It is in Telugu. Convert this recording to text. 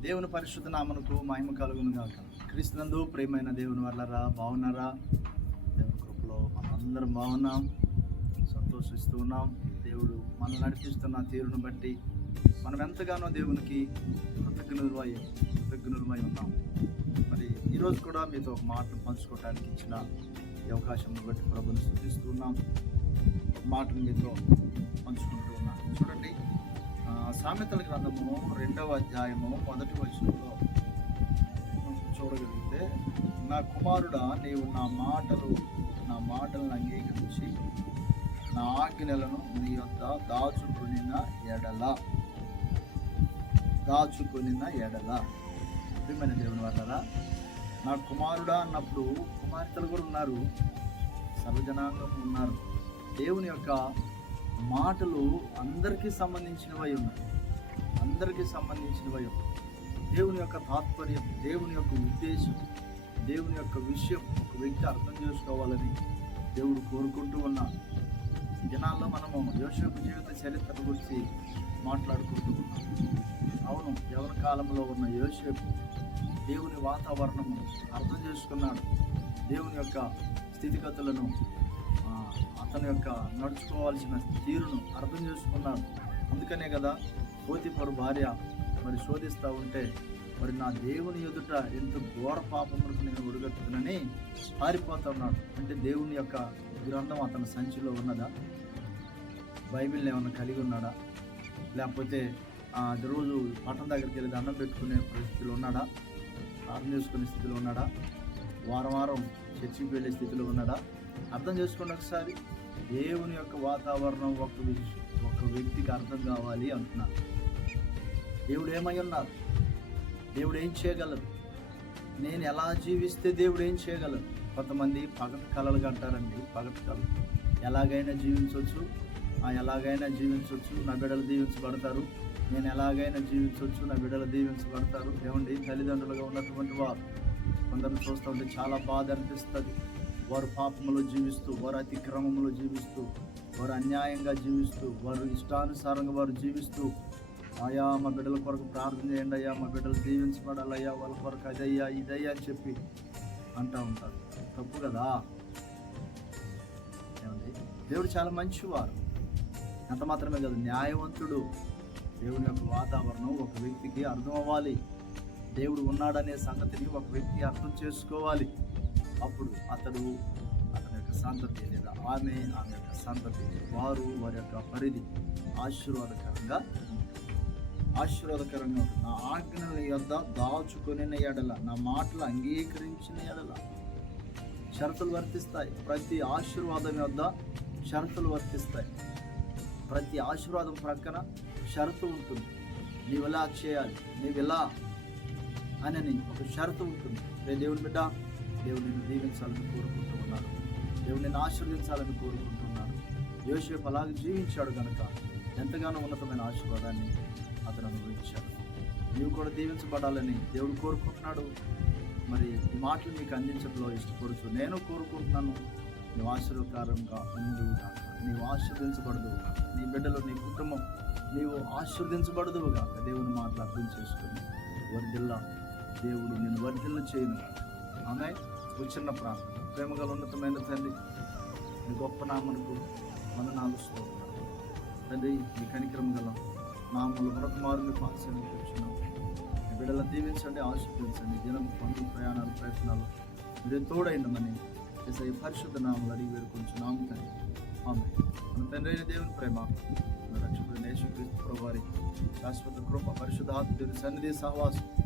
దేవుని పరిశుద్ధ నామనకు మహిమ కలుగును కాక క్రీస్తునందు ప్రేమైన దేవుని వల్లరా బాగున్నారా? దేవుని కృపలో మనందరం బాగున్నాం. సంతోషిస్తూ ఉన్నాం. దేవుడు మనల్ని నడిపిస్తున్న తీరును బట్టి మనం ఎంతగానో దేవునికి కృతజ్ఞులమై కృతజ్ఞులమై ఉన్నాం. మరి ఈరోజు కూడా మీతో ఒక మాటను పంచుకోవడానికి ఇచ్చిన ఈ అవకాశం బట్టి ప్రభుని స్థుతిస్తూ ఉన్నాం. మాటను మీతో పంచుకుంటూ ఉన్నాం చూడండి. సామెతల గ్రంథము రెండవ అధ్యాయము మొదటి వచనంలో చూడగలిగితే నా కుమారుడా నీవు నా మాటలు నా మాటలను అంగీకరించి నా ఆజ్ఞలను నీ యొక్క దాచుకొనిన ఎడల. దాచుకొనిన ఎడల. ప్రియమైన దేవుని వాళ్ళరా నా కుమారుడా అన్నప్పుడు కుమార్తెలు కూడా ఉన్నారు. సర్వజనాంగం ఉన్నారు. దేవుని యొక్క మాటలు అందరికీ సంబంధించినవై ఉన్నాయి. అందరికీ సంబంధించినవై ఉన్నాయి. దేవుని యొక్క తాత్పర్యం దేవుని యొక్క ఉద్దేశం దేవుని యొక్క విషయం ఒక వ్యక్తి అర్థం చేసుకోవాలని దేవుడు కోరుకుంటూ ఉన్నాడు. దినాల్లో మనము యోసేపు జీవిత చరిత్ర గురించి మాట్లాడుకుంటూ ఉన్నాం. అవును ఎవరి కాలంలో ఉన్న యోసేపు దేవుని వాతావరణము అర్థం చేసుకున్నాడు. దేవుని యొక్క స్థితిగతులను అతని యొక్క నడుచుకోవాల్సిన తీరును అర్థం చేసుకున్నాడు అందుకనే కదా పోతిపరు భార్య మరి శోధిస్తూ ఉంటే మరి నా దేవుని ఎదుట ఎంత ఘోర పాపములకు నేను ఉడగట్టుకునని పారిపోతా ఉన్నాడు. అంటే దేవుని యొక్క గ్రంథం అతని సంచిలో ఉన్నదా? బైబిల్ ఏమన్నా కలిగి ఉన్నాడా? లేకపోతే ఆ రోజు పట్టణం దగ్గరికి వెళ్ళి దండం పెట్టుకునే పరిస్థితిలో ఉన్నాడా? ప్రార్థన చేసుకునే స్థితిలో ఉన్నాడా? వారం వారం చర్చికి వెళ్ళే స్థితిలో ఉన్నాడా? అర్థం చేసుకోండి ఒకసారి. దేవుని యొక్క వాతావరణం ఒక ఒక వ్యక్తికి అర్థం కావాలి అంటున్నారు దేవుడు ఏమై ఉన్నారు? దేవుడు ఏం చేయగలరు నేను ఎలా జీవిస్తే దేవుడు ఏం చేయగలరు కొంతమంది పగటి కళలు కంటారండి పగటి కళలు ఎలాగైనా జీవించవచ్చు ఆ ఎలాగైనా జీవించవచ్చు నా బిడ్డలు దీవించబడతారు. నేను ఎలాగైనా జీవించవచ్చు నా బిడ్డలు దీవించబడతారు. ఏమండి? తల్లిదండ్రులుగా ఉన్నటువంటి వారు. కొందరు చూస్తూ ఉంటే చాలా బాధ అనిపిస్తుంది. వారు పాపములో జీవిస్తూ వారు అతిక్రమంలో జీవిస్తూ వారు అన్యాయంగా జీవిస్తూ వారు ఇష్టానుసారంగా వారు జీవిస్తూ అయ్యా మా బిడ్డల కొరకు ప్రార్థన చేయండి అయ్యా మా బిడ్డలు దీవించబడాలయ్యా వాళ్ళ కొరకు అదయ్యా ఇదయ్యా అని చెప్పి అంటూ ఉంటారు. తప్పు కదా? ఏమండి? దేవుడు చాలా మంచివారు. అంత మాత్రమే కాదు న్యాయవంతుడు. దేవుని యొక్క వాతావరణం ఒక వ్యక్తికి అర్థం అవ్వాలి. దేవుడు ఉన్నాడనే సంగతిని ఒక వ్యక్తి అర్థం చేసుకోవాలి. అప్పుడు అతడు అతని యొక్క సంతతి లేదా ఆమె ఆమె యొక్క సంతతి వారు వారి యొక్క పరిధి ఆశీర్వాదకరంగా ఆశీర్వాదకరంగా ఉంటుంది. నా ఆజ్ఞల యొద్ద దాచుకొని ఎడల నా మాటలు అంగీకరించిన ఎడల షరతులు వర్తిస్తాయి. ప్రతి ఆశీర్వాదం యొద్ద షరతులు వర్తిస్తాయి. ప్రతి ఆశీర్వాదం ప్రక్కన షరతు ఉంటుంది. నీవు ఎలా చేయాలి? నీవు ఇలా అని ఒక షరతు ఉంటుంది. రే దేవుని బిడ్డ దేవుడు నిన్ను దీవించాలని కోరుకుంటూ ఉన్నాడు దేవుడు నిన్ను ఆశీర్వదించాలని కోరుకుంటున్నాడు యోసేపు అలాగే జీవించాడు కనుక ఎంతగానో ఉన్నతమైన ఆశీర్వాదాన్ని అతను అనుభవించాడు. నీవు కూడా దీవించబడాలని దేవుడు కోరుకుంటున్నాడు. మరి ఈ మాటలు మీకు అందించడంలో ఇష్టపడుచు నేను కోరుకుంటున్నాను. నీవు ఆశీర్వకారంగా ఉండు నీవు ఆశీర్వదించబడదు. నీ బిడ్డలు నీ కుటుంబం నీవు ఆశీర్వదించబడదువుగా దేవుని మాటలు అర్థం చేసుకుని వర్ధిల్లా. దేవుడు నేను వర్ధిల్ల చేయను ఆమె కూర్చున్న ప్రార్థన. ప్రేమగల ఉన్నతమైన తండ్రి మీ గొప్ప నామనుకు వందనాలు స్తోత్రాలు. తండ్రి మీ కనికరం గల నామలు మరొకమారు మీకు ఆశ్రయించి వచ్చినాం మీ దీవించండి ఆశీర్వదించండి. దినం పనులు ప్రయాణాలు ప్రయత్నాలు మీరు తోడైండమని ఈ పరిశుద్ధ నామలు అడిగి వేడుకుంటున్నాము తండ్రి. ఆమె మన తండ్రి అయిన దేవుని ప్రేమ మన రక్షకుడు నేషక్రీస్తు ప్రభు వారి శాశ్వత కృప పరిశుద్ధ ఆత్మ సన్నిధి సహవాసం